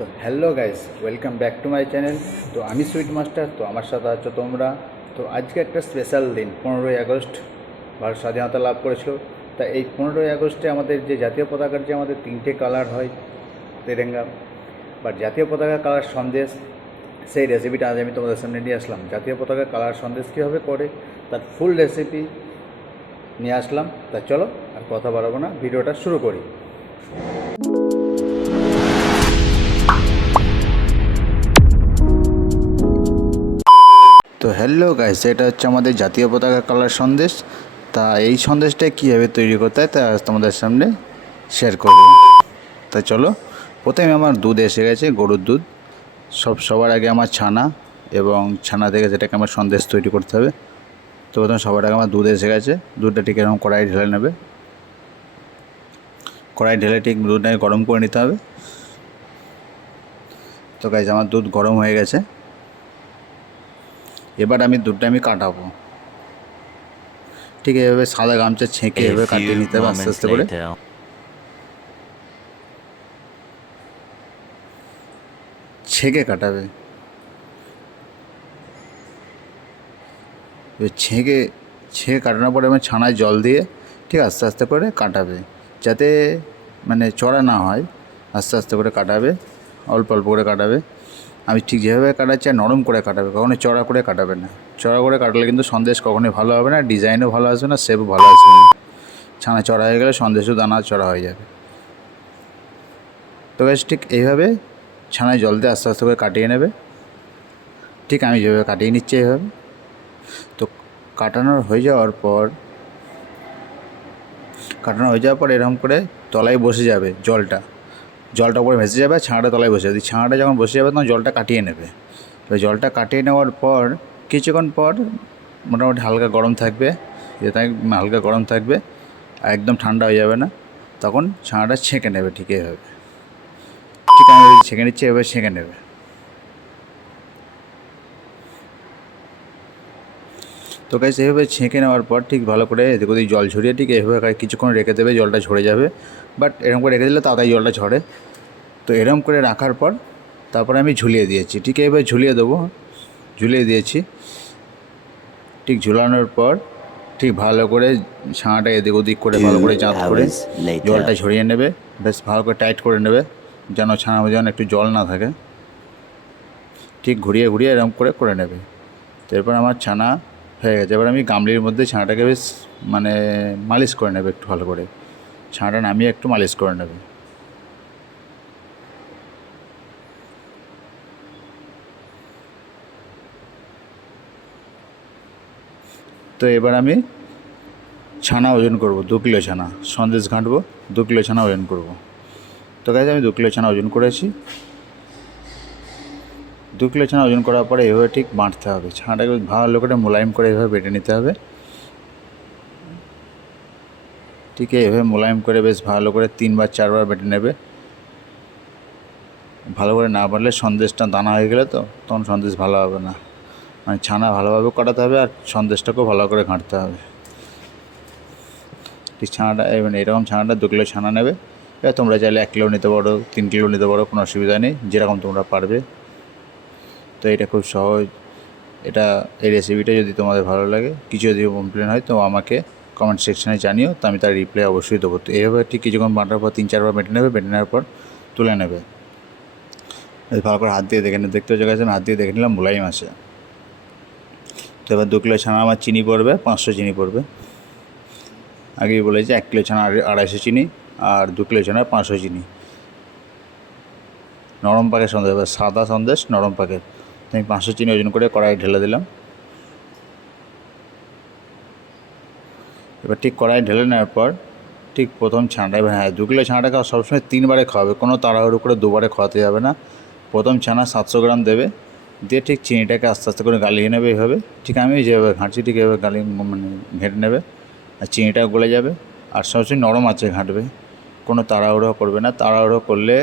তো hello guys, welcome back to my channel. তো আমি সুইট মাস্টার। তো আমার সাথে আছো তোমরা। তো আজকে একটা স্পেশাল দিন, 15ই আগস্ট ভারত স্বাধীনতা লাভ করেছিল। তা এই 15ই আগস্টে আমাদের যে জাতীয় পতাকার যে আমাদের 3টে কালার হয়, তেরেঙ্গা বা জাতীয় পতাকা কালার সন্দেশ, সেই রেসিপিটা আজ আমি তোমাদের সামনে নিয়ে আসলাম। জাতীয় পতাকা কালার সন্দেশ কীভাবে করে তার ফুল রেসিপি নিয়ে আসলাম। তা চলো আর কথা বাড়াবো না, ভিডিওটা শুরু করি। তো হ্যালো গাইস, এটা হচ্ছে আমাদের জাতীয় পতাকা কালার সন্দেশ। তা এই সন্দেশটা কীভাবে তৈরি করতে হয় তা আজ তোমাদের সামনে শেয়ার করব। তা চলো, প্রথমে আমার দুধ এসে গেছে, গরুর দুধ। সবার আগে আমার ছানা, এবং ছানা থেকে যেটাকে আমার সন্দেশ তৈরি করতে হবে। তো প্রথমে সবার আগে আমার দুধ এসে গেছে। দুধটা ঠিক এরকম কড়াই ঢেলে নেবে। কড়াই ঢেলে ঠিক দুধটাকে গরম করে নিতে হবে। তো গাইস, আমার দুধ গরম হয়ে গেছে। এবার দুধটা কাটাবো। ঠিক এভাবে সাদা গামছা ছেঁকে এভাবে কাটিয়ে নিতে হবে আস্তে আস্তে করে। ছেঁকে কাটাবে। ছেঁকে কাটানোর পরে আমি ছানায় জল দিয়ে ঠিক আস্তে আস্তে করে কাটাবে, যাতে চড়া না হয়। আস্তে আস্তে করে কাটাবে, অল্প অল্প করে কাটাবে। আমি ঠিক যেভাবে কাটাচ্ছি আর নরম করে কাটাবে, কখনোই চড়া করে কাটাবে না। চড়া করে কাটলে কিন্তু সন্দেশ কখনোই ভালো হবে না, ডিজাইনও ভালো আসবে না, শেপও ভালো আসবে না। ছানা চড়া হয়ে গেলে সন্দেশও দানা চড়া হয়ে যাবে। তো গাইস, ঠিক এইভাবে ছানায় জল দিয়ে আস্তে আস্তে করে কাটিয়ে নেবে। ঠিক আমি যেভাবে কাটিয়ে নিচ্ছি এইভাবে। তো কাটানো হয়ে যাওয়ার পর এরকম করে তলায় বসে যাবে জলটা উপরে ভেসে যাবে, ছানাটা তলায় বসে যাবে। ছানাটা যখন বসে যাবে তখন জলটা কাটিয়ে নেবে। তো জলটা কাটিয়ে নেওয়ার পর কিছুক্ষণ পর মোটামুটি হালকা গরম থাকবে, হালকা গরম থাকবে, একদম ঠান্ডা হয়ে যাবে না। তখন ছানাটা ছেঁকে নেবে ঠিক এইভাবে। ঠিক আমি ছেঁকে নিচ্ছি, এভাবে ছেঁকে নেবে। তো গাইস, এইভাবে ছেঁকে নেওয়ার পর ঠিক ভালো করে এদিক ওদিক জল ঝরিয়ে ঠিক এইভাবে কিছুক্ষণ রেখে দেবে, জলটা ঝরে যাবে। বাট এরকম করে রেখে দিলে তাড়াতাড়ি জলটা ঝরে। তো এরকম করে রাখার পর তারপরে আমি ঝুলিয়ে দিয়েছি, ঠিক এইভাবে ঝুলিয়ে দেবো। ঝুলিয়ে দিয়েছি। ঠিক ঝুলানোর পর ঠিক ভালো করে ছানাটা এদিক ওদিক করে ভালো করে জাঁত করে জলটা ঝরিয়ে নেবে। বেশ ভালো করে টাইট করে নেবে, যেন ছানার মধ্যে যেন একটু জল না থাকে। ঠিক ঘুরিয়ে ঘুরিয়ে এরকম করে নেবে। তো এরপর আমার ছানা হয়ে গেছে। এবার আমি গামলির মধ্যে ছানাটাকে বেশ মালিশ করে নেবে, একটু ভালো করে ছানাটা নামিয়ে একটু মালিশ করে নেবে। তো এবার আমি ছানা ওজন করব, 2 কিলো ছানা সন্দেশ ঘাঁটবো, 2 কিলো ছানা ওজন করব। তো গাইস, আমি 2 কিলো ছানা ওজন করেছি। 2 কিলো ছানা ওজন করার পরে এভাবে ঠিক বাঁটতে হবে। ছানাটাকে ভালো করে মোলায়েম করে এভাবে বেটে নিতে হবে। ঠিক এভাবে মোলায়েম করে বেশ ভালো করে 3বার 4বার বেটে নেবে। ভালো করে না বাটলে সন্দেশটা দানা হয়ে গেলে তখন সন্দেশ ভালো হবে না। ছানা ভালোভাবে কাটাতে হবে আর সন্দেশটাকেও ভালো করে ঘাঁটতে হবে। ঠিক ছানাটা এরকম ছানাটা 2 কিলো ছানা নেবে। এবার তোমরা চাইলে 1 কিলো নিতে পারো, 3 কিলো নিতে পারো, কোনো অসুবিধা নেই, যেরকম তোমরা পারবে। তো এটা খুব সহজ। এই রেসিপিটা যদি তোমাদের ভালো লাগে, কিছু যদি কমপ্লেন হয় তো আমাকে কমেন্ট সেকশানে জানিও, তো আমি তার রিপ্লাই অবশ্যই দেবো। তো এইভাবে ঠিক কিছুক্ষণ বাটার পর 3-4বার বেটে নেবে। বেটে নেওয়ার পর তুলে নেবে। ভালো করে হাত দিয়ে দেখতে হচ্ছে গেছে, আমি হাত দিয়ে দেখে নিলাম মোলায়েম আছে। তো এবার 2 কিলো ছানা আমার চিনি পড়বে, 500 চিনি পড়বে। আগেই বলেছি 1 কিলো ছানা 250 চিনি, আর 2 কিলো ছানা 500 চিনি। নরম পাকের সন্দেশ, সাদা সন্দেশ নরম পাকের। আমি 500 চিনি ওজন করে কড়াই ঢেলে দিলাম। এবার ঠিক কড়াই ঢেলে নেওয়ার পর ঠিক প্রথম ছানাটা, 2 কিলো ছানাটাকে সবসময় 3বারে খাওয়াবে, কোনো তাড়াহুড়ো করে 2বারে খাওয়াতে যাবে না। প্রথম ছানা 700 গ্রাম দেবে, দিয়ে ঠিক চিনিটাকে আস্তে আস্তে করে গালিয়ে নেবে এইভাবে। ঠিক আমি যেভাবে ঘাঁটছি ঠিক এভাবে ঘেঁটে নেবে, আর চিনিটা গলে যাবে। আর সবসময় নরম আছে ঘাঁটবে, কোনো তাড়াহুড়ো করবে না। তাড়াহুড়ো করলে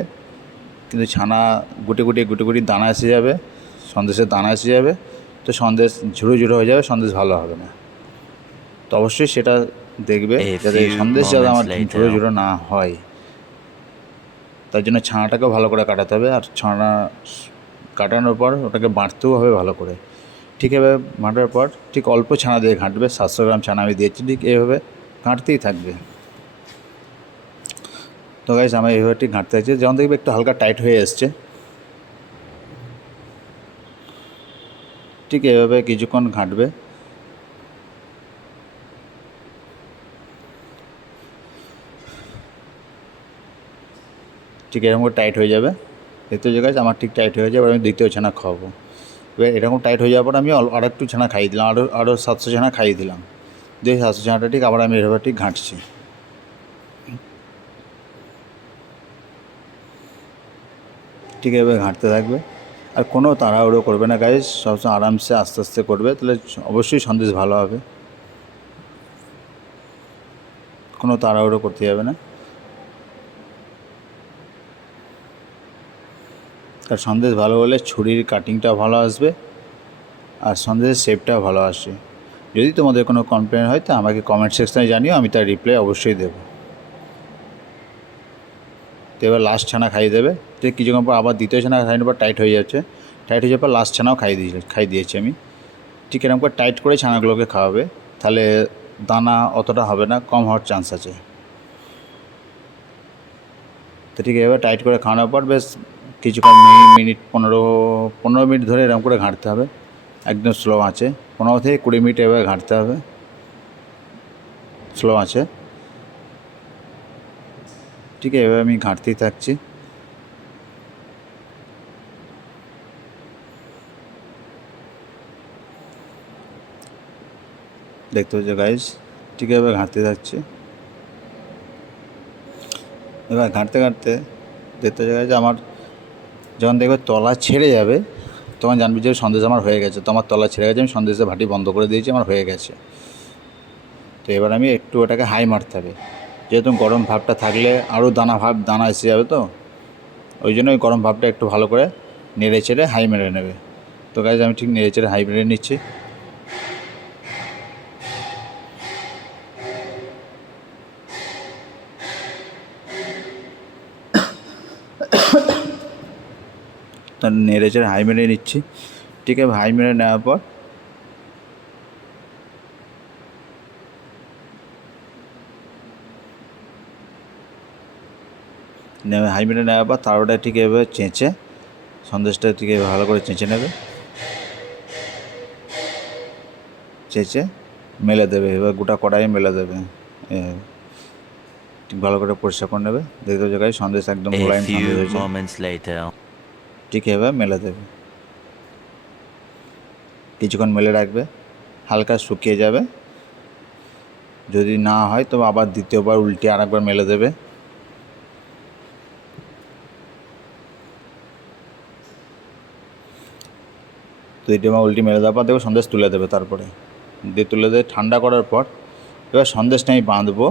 কিন্তু ছানা গুটি গুটি দানা এসে যাবে, সন্দেশের দানা এসে যাবে। তো সন্দেশ ঝুড়ো ঝুড়ো হয়ে যাবে, সন্দেশ ভালো হবে না। তো অবশ্যই সেটা দেখবে যাতে সন্দেশ যাতে আমার ঝুড়ো ঝুড়ো না হয়। তার জন্য ছানাটাকেও ভালো করে কাটাতে হবে, আর ছানা কাটানোর পর ওটাকে বাঁটতেও হবে ভালো করে। ঠিক এভাবে বাঁটার পর ঠিক অল্প ছানা দিয়ে ঘাঁটবে, 700 গ্রাম ছানা আমি দিয়েছি, ঠিক এইভাবে ঘাঁটতেই থাকবে। তো গাইস আমার এইভাবে ঠিক ঘাঁটতে থাকছে, যেমন দেখবে একটু হালকা টাইট হয়ে এসছে, ঠিক এভাবে কিছুক্ষণ ঘাঁটবে। ঠিক এরকম করে টাইট হয়ে যাবে। দ্বিতীয় জায়গায় আমার ঠিক টাইট হয়ে যাবে, এবার আমি দ্বিতীয় ছানা খাওয়াবো। এবার এরকম টাইট হয়ে যাওয়ার পর আমি আরও একটু ছানা খাইয়ে দিলাম, আরও 700 ছানা খাইয়ে দিলাম। দিয়ে 700 ছানাটা ঠিক আবার আমি এভাবে ঠিক ঘাঁটছি। ঠিক এভাবে ঘাঁটতে থাকবে, আর কোনো তাড়াহুড়ো করবে না গাইস, সবসময় আরামসে আস্তে আস্তে করবে, তাহলে অবশ্যই সন্দেশ ভালো হবে। কোনো তাড়াহুড়ো করতে যাবে না, আর সন্দেশ ভালো হলে ছুরির কাটিংটা ভালো আসবে, আর সন্দেশের শেপটাও ভালো আসে। যদি তোমাদের কোনো কমপ্লেন হয় তো আমাকে কমেন্ট সেকশানে জানিও, আমি তার রিপ্লাই অবশ্যই দেবো। তো এবার লাস্ট ছানা খাইয়ে দেবে, তো কিছুক্ষণ পর আবার দ্বিতীয় ছানা খাইয়ে পর টাইট হয়ে যাচ্ছে, টাইট হয়ে যাওয়ার পর লাস্ট ছানাও খাইয়ে দিয়েছি আমি। ঠিক এরকম করে টাইট করে ছানাগুলোকে খাওয়াবে, তাহলে দানা অতটা হবে না, কম হওয়ার চান্স আছে। তো ঠিক এভাবে টাইট করে খাওয়ানোর পর বেশ কিছুক্ষণ মিনিট 15 মিনিট ধরে এরকম করে ঘাঁটতে হবে, একদম স্লো আছে, 15 থেকে 20 মিনিট এভাবে ঘাঁটতে হবে, স্লো আছে। ঠিক আছে, এভাবে আমি ঘাঁটতেই থাকছি। দেখতে পাচ্ছ গাইস, ঠিক এভাবে ঘাঁটতে থাকছি। এবার ঘাঁটতে ঘাঁটতে দেখতে পাচ্ছ গাইস, আমার যখন দেখবে তলা ছেড়ে যাবে তখন জানবি যে সন্দেশ আমার হয়ে গেছে। তো আমার তলা ছেড়ে গেছে, আমি সন্দেশের ভাটি বন্ধ করে দিয়েছি, আমার হয়ে গেছে। তো এবার আমি একটু ওটাকে হাই মারতে হবে, যেহেতু গরম ভাবটা থাকলে আরও দানা এসে যাবে, তো ওই জন্য ওই গরম ভাবটা একটু ভালো করে নেড়ে চেড়ে হাই মেরে নেবে। তো গাইজ আমি ঠিক নেড়ে চেড়ে হাই মেরে নিচ্ছি। নেড়ে চেড়ে হাই মেরে নিচ্ছি। ঠিক আছে, হাই মেরে নেওয়ার পর হাই মেরে নেওয়ার পর তারপরে ঠিক এভাবে চেঁচে সন্দেশটা ঠিক ভালো করে চেঁচে নেবে, চেঁচে মেলে দেবে। এবার গোটা কড়াইয়ে মেলে দেবে, ঠিক ভালো করে পরিষ্কার করে নেবে। দেখতে জায়গায় সন্দেশ একদম মোলায়েম সন্দেশ হয়েছে। ঠিক এভাবে মেলে দেবে, কিছুক্ষণ মেলে রাখবে, হালকা শুকিয়ে যাবে। যদি না হয় তবে আবার দ্বিতীয়বার উল্টে আরেকবার মেলে দেবে। তো এটা উল্টে মেলে দেওয়ার পর দেখো সন্দেশ তুলে দেবে, তারপরে দিয়ে তুলে দিয়ে ঠান্ডা করার পর এবার সন্দেশটা আমি বাঁধবো।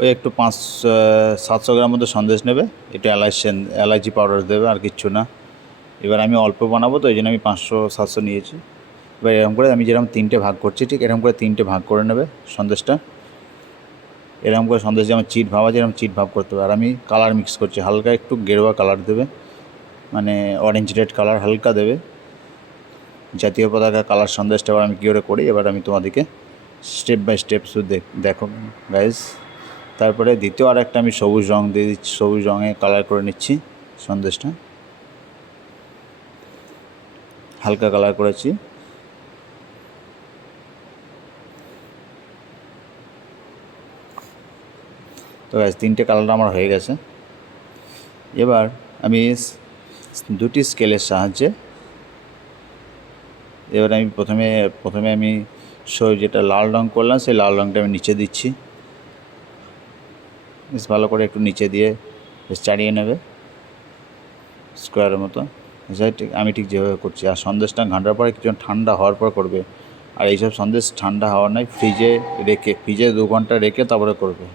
ওই একটু 500-700 গ্রাম মতো সন্দেশ নেবে, একটু এলাচি পাউডার দেবে, আর কিচ্ছু না। এবার আমি অল্প বানাবো, তো এই জন্য আমি 500-700 নিয়েছি। এবার এরকম করে আমি যেরকম 3টে ভাগ করছি, ঠিক এরকম করে 3টে ভাগ করে নেবে সন্দেশটা। এরকম করে সন্দেশ যেমন চিট ভাব আছে এরকম চিট ভাব করতে হবে। আর আমি কালার মিক্স করছি, হালকা একটু গেরুয়া কালার দেবে, মানে অরেঞ্জ রেড কালার হালকা দেবে, জাতীয় পতাকা কালার সন্দেশটা। এবার আমি কী করে করি এবার আমি তোমাদেরকে স্টেপ বাই স্টেপ শুধু দেখো গাইজ। তারপরে দ্বিতীয় আর একটা আমি সবুজ রঙ দিয়ে দিচ্ছি, সবুজ রঙে কালার করে নিচ্ছি সন্দেশটা, হালকা কালার করেছি। তো গাইজ 3টে কালার আমার হয়ে গেছে। এবার আমি 2টি স্কেলের সাহায্যে এবার আমি প্রথমে আমি যেটা লাল রঙ করলাম সেই লাল রঙটা আমি নিচে দিচ্ছি, বেশ ভালো করে একটু নিচে দিয়ে বেশ চাড়িয়ে নেবে স্কোয়ারের মতো। আমি ঠিক যেভাবে করছি। আর সন্দেশটা ঘাঁটার পরে কিছুক্ষণ ঠান্ডা হওয়ার পর করবে। আর এইসব সন্দেশ ঠান্ডা হওয়ার নয়, ফ্রিজে 2 ঘন্টা রেখে তারপরে করবে।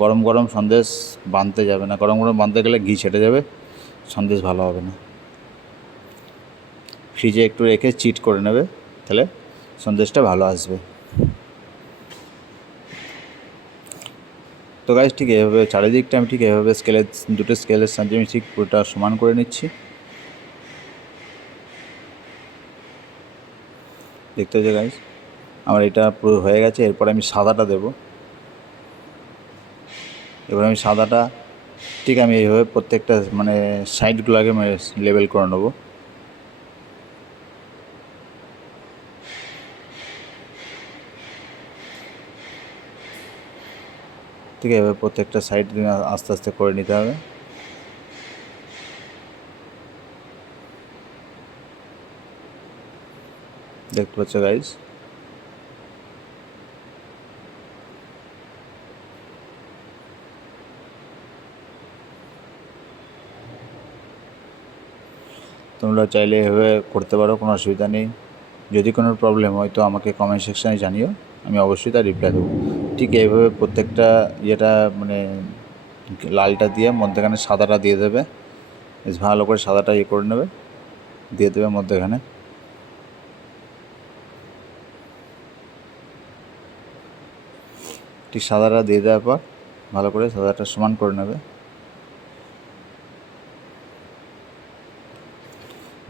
গরম গরম সন্দেশ বাঁধতে যাবে না, গরম গরম বাঁধতে গেলে ঘি ছেটে যাবে, সন্দেশ ভালো হবে না। ফ্রিজে একটু রেখে চিট করে নেবে, তাহলে সন্দেশটা ভালো আসবে। তো তো গাইজ ঠিক এভাবে চারিদিকটা আমি ঠিক এভাবে দুটো স্কেলের সাহায্যে আমি ঠিক পুরোটা সমান করে নিচ্ছি। দেখতে হচ্ছে গাইজ আমার এটা পুরো হয়ে গেছে। এরপর আমি সাদাটা দেব। এবার আমি সাদাটা ঠিক আমি এইভাবে প্রত্যেকটা মানে সাইডগুলোকে লেবেল করে নেবো। ঠিক এভাবে প্রত্যেকটা সাইড আস্তে আস্তে করে নিতে হবে। দেখতে পাচ্ছ গাইজ তোমরা চাইলে এভাবে করতে পারো, কোনো অসুবিধা নেই। যদি কোনো প্রবলেম হয় তো আমাকে কমেন্ট সেকশানে জানিও, আমি অবশ্যই তার রিপ্লাই দেবো। ঠিক এইভাবে প্রত্যেকটা ইয়েটা মানে লালটা দিয়ে মধ্যেখানে সাদাটা দিয়ে দেবে। বেশ ভালো করে সাদাটা ইয়ে করে নেবে, দিয়ে দেবে মধ্যেখানে। ঠিক সাদাটা দিয়ে দেওয়ার পর ভালো করে সাদাটা সমান করে নেবে,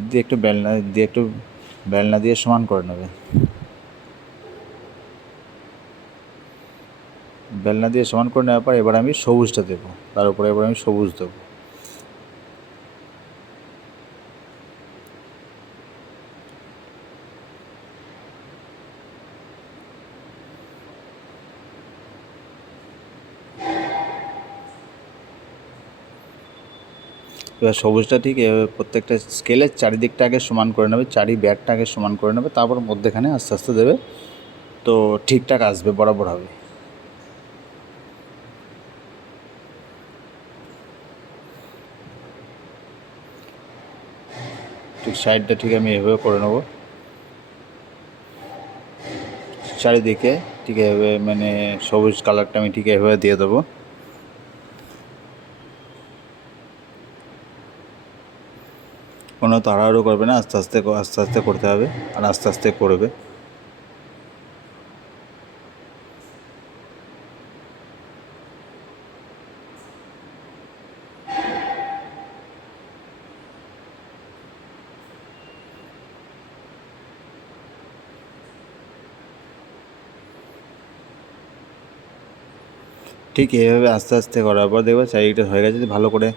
দিয়ে একটু বেলনা দিয়ে সমান করে নেবে। বেলনা দিয়ে সমান করে নেওয়ার পর এবার আমি সবুজটা দেবো, তার উপরে এবার আমি সবুজ দেবো। এবার সবুজটা ঠিক প্রত্যেকটা স্কেলের চারিদিকটা আগে সমান করে নেবে, চারি ব্যাগটা আগে সমান করে নেবে, তারপর মধ্যেখানে আস্তে আস্তে দেবে, তো ঠিকঠাক আসবে, বরাবর হবে। ঠিক সাইডটা ঠিক আমি এভাবে করে নেবো, চারিদিকে ঠিক এভাবে মানে সবুজ কালারটা আমি ঠিক এভাবে দিয়ে দেবো। কোনো তাড়াহুড়ো করবে না, আস্তে আস্তে আস্তে আস্তে করতে হবে, আর আস্তে আস্তে করবে। ঠিক এইভাবে আস্তে আস্তে করার পর দেখবে চারিদিকটা হয়ে গেছে। ভালো করে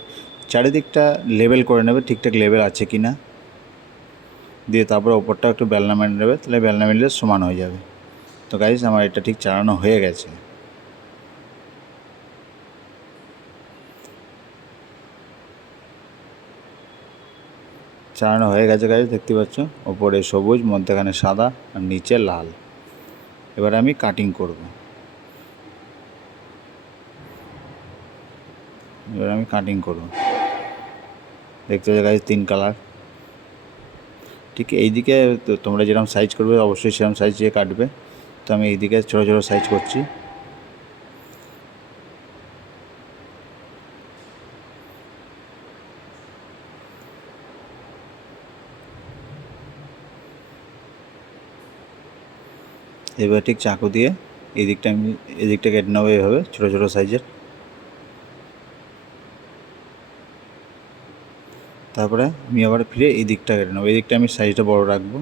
চারিদিকটা লেবেল করে নেবে, ঠিকঠাক লেবেল আছে কি না, দিয়ে তারপরে ওপরটা একটু বেলনা মেরে নেবে, তাহলে বেলনা মিললে সমান হয়ে যাবে। তো গাইস আমার এটা ঠিক চালানো হয়ে গেছে। চালানো হয়ে গেছে গাইস, দেখতে পাচ্ছ ওপরে সবুজ, মধ্যখানে সাদা, আর নিচে লাল। এবার আমি কাটিং করব। দেখতে পাচ্ছ গাইস 3 কালার। ঠিক এইদিকে তোমরা যেরকম সাইজ করবে অবশ্যই সেরকম সাইজ দিয়ে কাটবে। তো আমি এইদিকে ছোটো ছোটো সাইজ করছি। এবার ঠিক চাকু দিয়ে এদিকটা কেটে নেবো এইভাবে ছোটো ছোটো সাইজের। তারপরে আমি আবার ফিরে এই দিকটা কেটে নেবো, এই দিকটা আমি সাইজটা বড় রাখবো।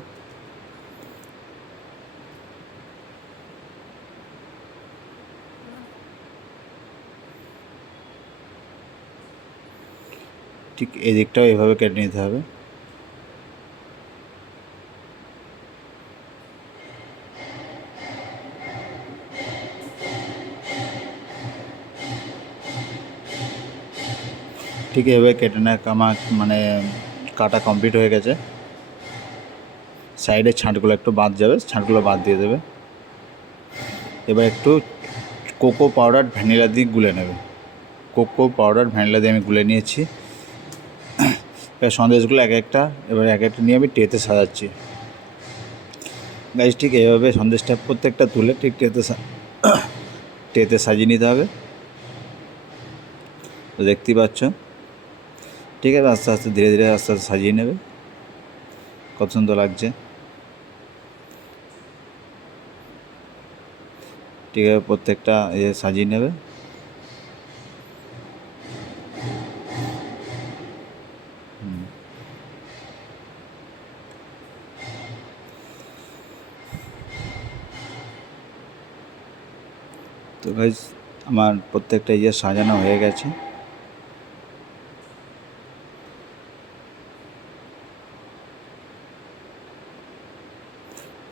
ঠিক এই দিকটাও এভাবে কেটে নিতে হবে। ঠিক এভাবে কেটে নেয় আমার মানে কাটা কমপ্লিট হয়ে গেছে। সাইডের ছাঁটগুলো একটু বাদ যাবে, ছাঁটগুলো বাদ দিয়ে দেবে। এবার একটু কোকো পাউডার ভ্যানিলা দিয়ে গুলে নেবে। কোকো পাউডার ভ্যানিলা দিয়ে আমি গুলে নিয়েছি। এবার সন্দেশগুলো এক একটা নিয়ে আমি ট্রেতে সাজাচ্ছি। গাইস ঠিক এইভাবে সন্দেশটা প্রত্যেকটা তুলে ঠিক ট্রেতে সাজিয়ে নিতে হবে। তো দেখতেই পাচ্ছ, ঠিক আছে আস্তে আস্তে ধীরে ধীরে আস্তে আস্তে সাজিয়ে নেবে। কত সুন্দর লাগছে। ঠিক আছে প্রত্যেকটা সাজিয়ে নেবে। তো গাইজ আমার প্রত্যেকটা ইয়ে সাজানো হয়ে গেছে।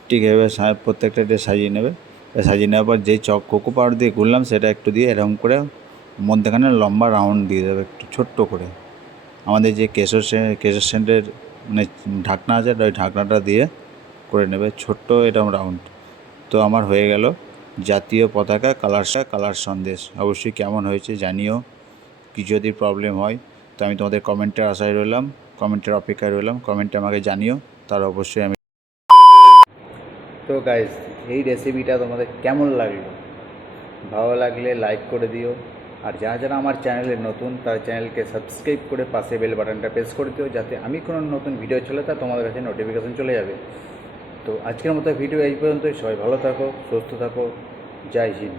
ঠিক এভাবে প্রত্যেকটা দিয়ে সাজিয়ে নেবে। সাজিয়ে নেওয়ার পর যেই কোকো পাউডার দিয়ে গুললাম সেটা একটু দিয়ে এরকম করে মধ্যেখানে লম্বা রাউন্ড দিয়ে দেবে একটু ছোট্ট করে। আমাদের যে কেশর সেন্টের মানে ঢাকনা আছে ওই ঢাকনাটা দিয়ে করে নেবে ছোট্ট এরকম রাউন্ড। তো আমার হয়ে গেল জাতীয় পতাকা কালার সন্দেশ। অবশ্যই কেমন হয়েছে জানিও। কিছু যদি প্রবলেম হয় তো আমি তোমাদের কমেন্টের আশায় রইলাম, কমেন্টের অপেক্ষায় রইলাম। কমেন্টে আমাকে জানিও, তার অবশ্যই আমি। তো গাইজ এই রেসিপিটা তোমাদের কেমন লাগলো? ভালো লাগলে লাইক করে দিও, আর যারা যারা আমার চ্যানেলে নতুন তার চ্যানেলকে সাবস্ক্রাইব করে পাশে বেল বাটনটা প্রেস করে দিও, যাতে আমি কোনো নতুন ভিডিও চলে তা তোমাদের কাছে নোটিফিকেশন চলে যাবে। তো আজকের মতো ভিডিও এই পর্যন্তই। সবাই ভালো থাকো, সুস্থ থাকো। জয় হিন্দ।